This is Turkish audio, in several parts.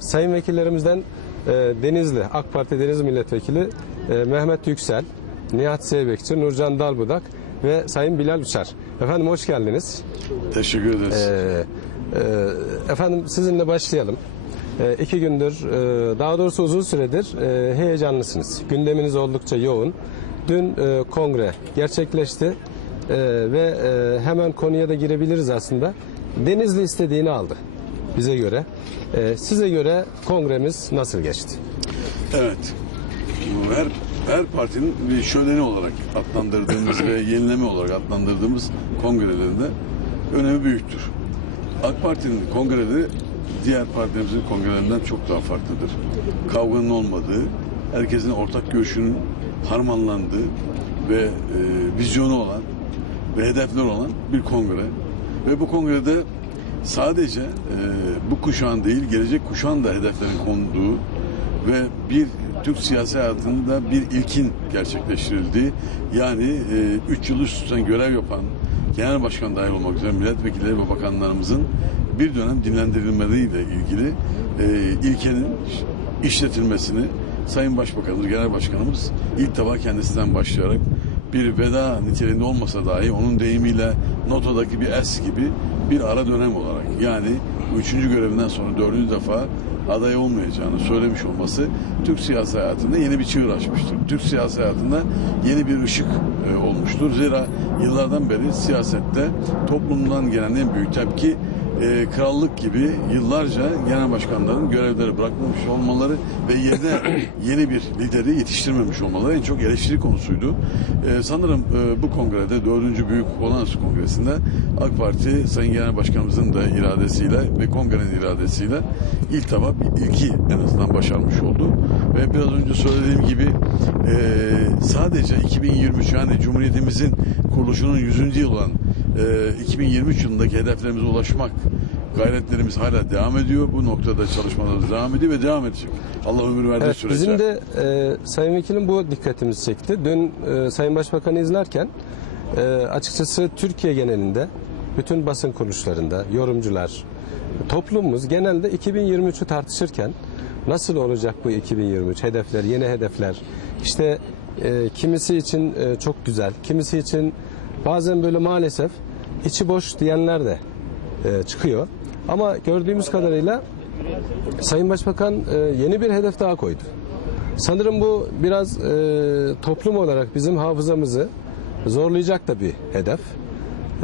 Sayın vekillerimizden e, Denizli, AK Parti Denizli Milletvekili e, Mehmet Yüksel, Nihat Zeybekçi, Nurcan Dalbudak ve Sayın Bilal Uçar. Efendim hoş geldiniz. Teşekkür ederiz. E, e, efendim sizinle başlayalım. E, iki gündür, e, daha doğrusu uzun süredir e, heyecanlısınız. Gündeminiz oldukça yoğun. Dün e, kongre gerçekleşti e, ve e, hemen konuya da girebiliriz aslında. Denizli istediğini aldı bize göre. E, size göre kongremiz nasıl geçti? Evet. Her her partinin bir şöleni olarak adlandırdığımız ve yenileme olarak adlandırdığımız kongrelerinde önemi büyüktür. AK Parti'nin kongreleri diğer partilerimizin kongrelerinden çok daha farklıdır. Kavganın olmadığı, herkesin ortak görüşünün harmanlandığı ve e, vizyonu olan ve hedefler olan bir kongre. Ve bu kongrede sadece e, bu kuşağın değil, gelecek kuşağın da hedeflerin konduğu ve bir Türk siyasi hayatında bir ilkin gerçekleştirildiği yani 3 yıl üst görev yapan genel başkan dahil olmak üzere milletvekilleri ve bakanlarımızın bir dönem dinlendirilmeleriyle ilgili e, ilkenin işletilmesini Sayın Başbakanımız, Genel Başkanımız ilk defa kendisinden başlayarak bir veda niteliğinde olmasa dahi onun deyimiyle notadaki bir es gibi bir ara dönem olarak yani üçüncü görevinden sonra dördüncü defa aday olmayacağını söylemiş olması Türk siyasi hayatında yeni bir çığır açmıştır. Türk siyasi hayatında yeni bir ışık e, olmuştur. Zira yıllardan beri siyasette toplumdan gelen en büyük tepki e, krallık gibi yıllarca genel başkanların görevleri bırakmamış olmaları ve yerine yeni bir lideri yetiştirmemiş olmaları en çok eleştiri konusuydu. E, sanırım e, bu kongrede dördüncü büyük olağanüstü kongresinde AK Parti Sayın Genel Başkanımızın da iradesiyle ve kongrenin iradesiyle ilk bir ilki en azından başarmış oldu. Ve biraz önce söylediğim gibi e, sadece 2023 yani Cumhuriyetimizin kuruluşunun 100. yıl olan e, 2023 yılındaki hedeflerimize ulaşmak gayretlerimiz hala devam ediyor. Bu noktada çalışmalarımız devam ediyor ve devam edecek. Allah ömür verdiği Evet, sürece. bizim de e, Sayın Vekilim bu dikkatimizi çekti. Dün e, Sayın Başbakan'ı izlerken e, açıkçası Türkiye genelinde bütün basın kuruluşlarında yorumcular, toplumumuz genelde 2023'ü tartışırken nasıl olacak bu 2023 hedefler, yeni hedefler. İşte e, kimisi için e, çok güzel, kimisi için bazen böyle maalesef içi boş diyenler de e, çıkıyor. Ama gördüğümüz kadarıyla Sayın Başbakan e, yeni bir hedef daha koydu. Sanırım bu biraz e, toplum olarak bizim hafızamızı zorlayacak da bir hedef.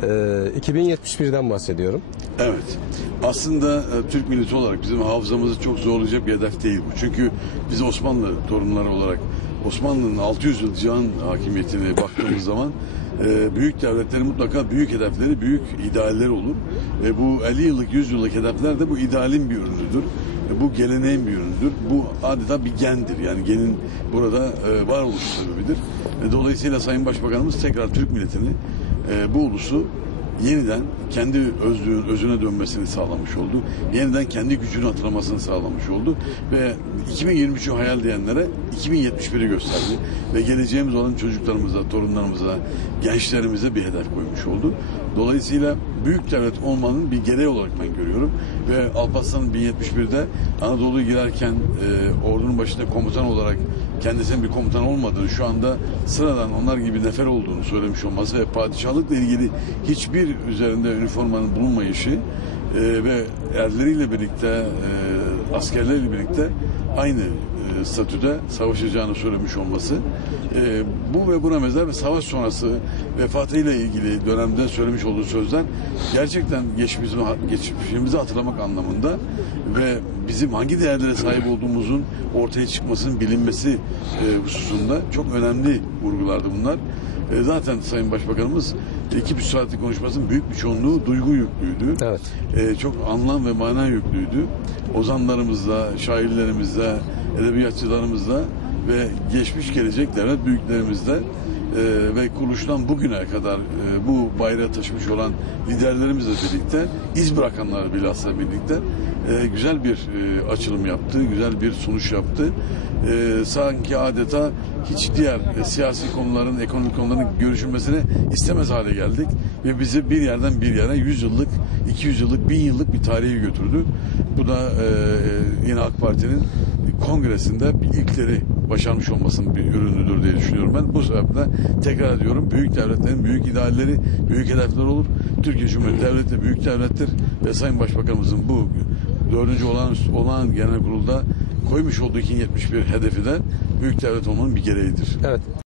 E, 2071'den bahsediyorum. Evet. Aslında e, Türk milleti olarak bizim hafızamızı çok zorlayacak bir hedef değil bu. Çünkü biz Osmanlı torunları olarak Osmanlı'nın 600 yıl cihan hakimiyetine baktığımız zaman e, büyük devletlerin mutlaka büyük hedefleri, büyük idealleri olur. Ve bu 50 yıllık, 100 yıllık hedefler de bu idealin bir ürünüdür. E, Bu geleneğin bir ürünüdür. Bu adeta bir gendir. Yani genin burada e, varoluş sebebidir. E, Dolayısıyla Sayın Başbakanımız tekrar Türk milletini e, bu ulusu yeniden kendi özlüğün, özüne dönmesini sağlamış oldu. Yeniden kendi gücünü hatırlamasını sağlamış oldu. Ve 2023'ü hayal diyenlere 2071'i gösterdi. Ve geleceğimiz olan çocuklarımıza, torunlarımıza, gençlerimize bir hedef koymuş oldu. Dolayısıyla büyük devlet olmanın bir gereği olarak ben görüyorum. Ve Alparslan'ın 1071'de Anadolu'ya girerken e, ordunun başında komutan olarak kendisinin bir komutan olmadığını, şu anda sıradan onlar gibi nefer olduğunu söylemiş olması ve padişahlıkla ilgili hiçbir üzerinde üniformanın bulunmayışı e, ve erleriyle birlikte, e, askerleriyle birlikte aynı e, statüde savaşacağını söylemiş olması e, bu ve buna benzer ve savaş sonrası vefatıyla ilgili dönemde söylemiş olduğu sözler gerçekten geçmişimizi, geçmişimizi hatırlamak anlamında ve bizim hangi değerlere sahip olduğumuzun ortaya çıkmasının bilinmesi e, hususunda çok önemli vurgulardı bunlar. E, zaten Sayın Başbakanımız iki buçuk saatlik konuşmasının büyük bir çoğunluğu duygu yüklüydü. Evet. E, çok anlam ve mana yüklüydü. Ozanlarımızla, şairlerimizle, edebiyatçılarımızla ve geçmiş gelecek devlet büyüklerimizle ve kuruluştan bugüne kadar e, bu bayrağı taşımış olan liderlerimizle birlikte, iz bırakanlarla bilhassa birlikte e, güzel bir e, açılım yaptı, güzel bir sonuç yaptı. E, sanki adeta hiç diğer e, siyasi konuların, ekonomik konuların görüşülmesini istemez hale geldik ve bizi bir yerden bir yere 100 yıllık, 200 yıllık, 1000 yıllık bir tarihi götürdü. Bu da e, e, yine AK Parti'nin kongresinde ilkleri başarmış olmasının bir ürünüdür diye düşünüyorum ben. Bu sebeple tekrar ediyorum büyük devletlerin büyük idealleri, büyük hedefler olur. Türkiye Cumhuriyeti Devleti büyük devlettir ve Sayın Başbakanımızın bu dördüncü olan, olan genel kurulda koymuş olduğu 2071 hedefi de büyük devlet olmanın bir gereğidir. Evet.